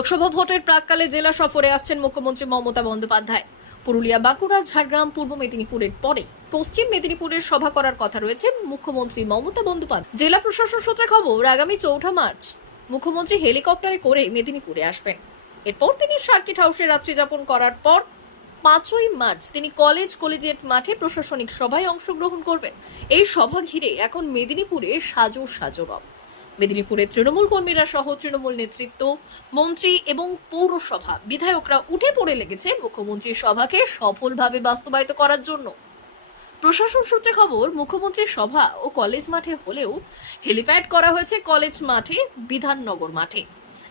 লোকসভা ভোটের প্রাক্কালে জেলা সফরে আসছেন মুখ্যমন্ত্রী মমতা বন্দ্যোপাধ্যায়। পুরুলিয়া, বাঁকুড়া, ঝাড়গ্রাম, পূর্ব মেদিনীপুরের পরে পশ্চিম মেদিনীপুরের সভা করার কথা রয়েছে মুখ্যমন্ত্রী মমতা বন্দ্যোপাধ্যায়। জেলা প্রশাসন সূত্রে খবর, আগামী 4 মার্চ মুখ্যমন্ত্রী হেলিকপ্টারে করে মেদিনীপুরে আসবেন। এরপর তিনি সার্কিট হাউসে রাত্রি যাপন করার পর 5ই মার্চ তিনি কলেজিয়েট মাঠে প্রশাসনিক সভায় অংশগ্রহণ করবেন। এই সভা ঘিরে এখন মেদিনীপুরে সাজো রব। মেদিনীপুরের তৃণমূল কর্মীরা সহ তৃণমূল নেতৃত্ব, মন্ত্রী এবং পৌরসভা বিধায়করা উঠে পড়ে লেগেছে মুখ্যমন্ত্রীর সভাকে সফলভাবে বাস্তবায়িত করার জন্য। প্রশাসন সূত্রে খবর, মুখ্যমন্ত্রীর সভা ও কলেজ মাঠে হলেও হেলিপ্যাড করা হয়েছে কলেজ মাঠে, বিধাননগর মাঠে।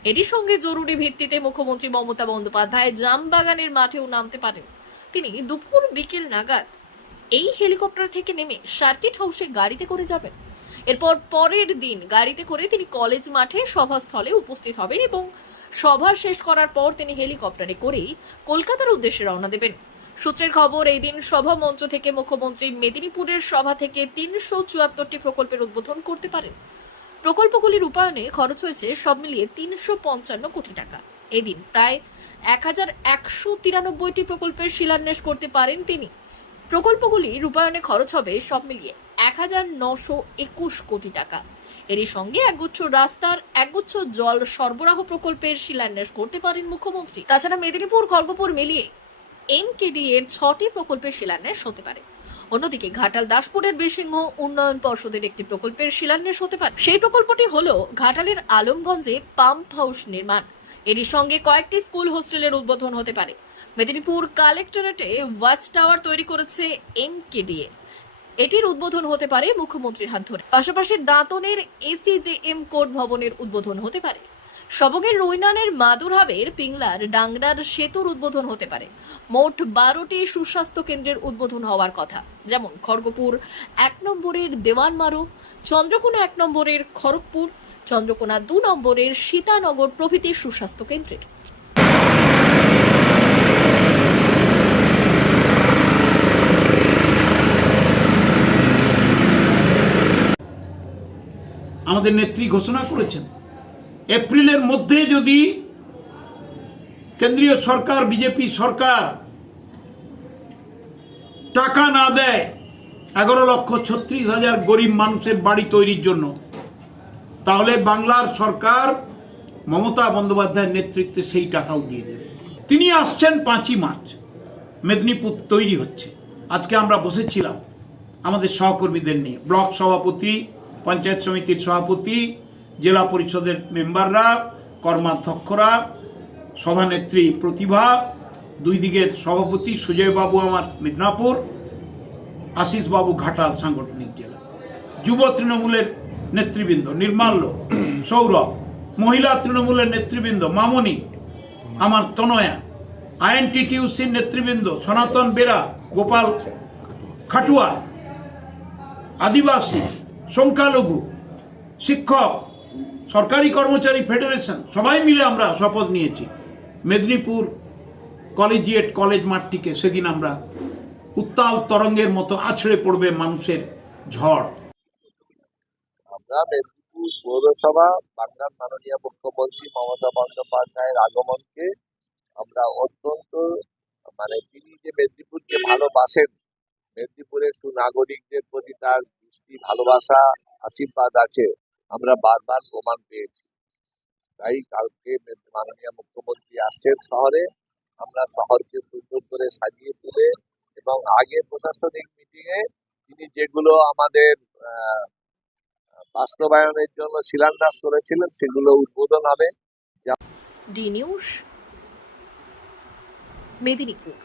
এরই সঙ্গে জরুরি ভিত্তিতে মুখ্যমন্ত্রী মমতা বন্দ্যোপাধ্যায় জামবাগানের মাঠেও নামতে পারেন। তিনি দুপুর বিকেল নাগাদ এই হেলিকপ্টার থেকে নেমে সার্কিট হাউসে গাড়িতে করে যাবেন। এরপর পরের দিন গাড়িতে করে তিনি কলেজ মাঠে সভাস্থলে উপস্থিত হবেন এবং সভা শেষ করার পর তিনি হেলিকপ্টারে করেই কলকাতার উদ্দেশ্যে রওনা দেবেন। সূত্রের খবর, এই দিন সভা মঞ্চ থেকে মুখ্যমন্ত্রী মেদিনীপুরের সভা থেকে 374টি প্রকল্পের উদ্বোধন করতে পারেন। প্রকল্পগুলির রূপায়ণে খরচ হয়েছে সব মিলিয়ে 355 কোটি টাকা। এদিন প্রায় 1193টি প্রকল্পের শিলান্যাস করতে পারেন তিনি। প্রকল্পগুলি রূপায়ণে খরচ হবে সব মিলিয়ে 1921 কোটি টাকা। এরই সঙ্গে একগুচ্ছ রাস্তার, একগুচ্ছ জল সরবরাহ প্রকল্পের শিলান্যাস করতে পারেন মুখ্যমন্ত্রী। তাছাড়া মেদিনীপুর, খড়গপুর মিলিয়ে এমকেডি এর 6টি প্রকল্পের শিলান্যাস হতে পারে। অন্যদিকে ঘাটাল দাসপুরের বীরসিংহ উন্নয়ন পর্ষদের একটি প্রকল্পের শিলান্যাস হতে পারে। সেই প্রকল্পটি হলো ঘাটালের আলমগঞ্জে পাম্প হাউস নির্মাণ। এরই সঙ্গে কয়েকটি স্কুল হোস্টেলের উদ্বোধন হতে পারে। মেদিনীপুর কালেক্টরেটে ওয়াচ টাওয়ার তৈরি করেছে এমকেডিএ, এটির উদ্বোধন হতে পারে মুখ্যমন্ত্রীর হাত ধরে। পাশাপাশি দাঁতনের এসিজেএম কোর্ট ভবনের উদ্বোধন হতে পারে। সবগের রুইনানের মাদুরহাবের পিংলার ডাংরার সেতুর উদ্বোধন হতে পারে। মোট 12টি সুস্বাস্থ্য কেন্দ্রের উদ্বোধন হওয়ার কথা, যেমন খড়গপুর 1 নম্বরের দেওয়ানমারো, চন্দ্রকোনা 1 নম্বরের খড়গপুর, চন্দ্রকোনা 2 নম্বরের সীতানগর প্রভৃতি সুস্বাস্থ্য কেন্দ্রের। আমাদের নেত্রী ঘোষণা করেছেন, এপ্রিলের মধ্যে যদি কেন্দ্রীয় সরকার, বিজেপি সরকার টাকা না দেয় 11,36,000 গরিব মানুষের বাড়ি তৈরির জন্য, তাহলে বাংলার সরকার মমতা বন্দ্যোপাধ্যায়ের নেতৃত্বে সেই টাকাও দিয়ে দেবে। তিনি আসছেন 5ই মার্চ, মেদিনীপুর তৈরি হচ্ছে। আজকে আমরা বসেছিলাম আমাদের সহকর্মীদের নিয়ে, ব্লক সভাপতি, পঞ্চায়েত সমিতির সভাপতি, জেলা পরিষদের মেম্বাররা, কর্মাধ্যক্ষরা, সভানেত্রী প্রতিভা, দুই দিকের সভাপতি, সুজয়বাবু আমার মিদনাপুর, আশিসবাবু ঘাটাল সাংগঠনিক জেলা, যুব তৃণমূলের নেতৃবৃন্দ নির্মাল্য, সৌরভ, মহিলা তৃণমূলের নেতৃবৃন্দ মামনি, আমার তনয়া, আইএনটিটিউসির নেতৃবৃন্দ সনাতন বেরা, গোপাল খাটুয়া, আদিবাসী, সংখ্যালঘু, শিক্ষক, সরকারি কর্মচারী ফেডারেশন, সবাই মিলে আমরা শপথ নিয়েছি মেদিনীপুর কলেজিয়েট কলেজ মাঠটিকে সেদিন আমরা উত্তাল তরঙ্গের মতো আছড়ে পড়বে মানুষের ঝড়। আমরা মেদিনীপুর পৌরসভা বাংলার মাননীয় মুখ্যমন্ত্রী মমতা বন্দ্যোপাধ্যায়ের আগমনকে আমরা অত্যন্ত তিনি যে মেদিনীপুরকে ভালোবাসেন, মেদিনীপুরের সুনাগরিকদের প্রতি তার দৃষ্টি, ভালোবাসা, আশীর্বাদ আছে, আমরা বারবার প্রমাণ পেয়েছি। তাই কালকে মাননীয় মুখ্যমন্ত্রী আসছেন শহরে, আমরা শহরকে সুন্দর করে সাজিয়ে তুলে এবং আগে প্রশাসনিক মিটিংয়ে তিনি যেগুলো আমাদের বাস্তবায়নের জন্য শিলান্যাস করেছিলেন সেগুলো উদ্বোধন হবে। D news, Medinipur.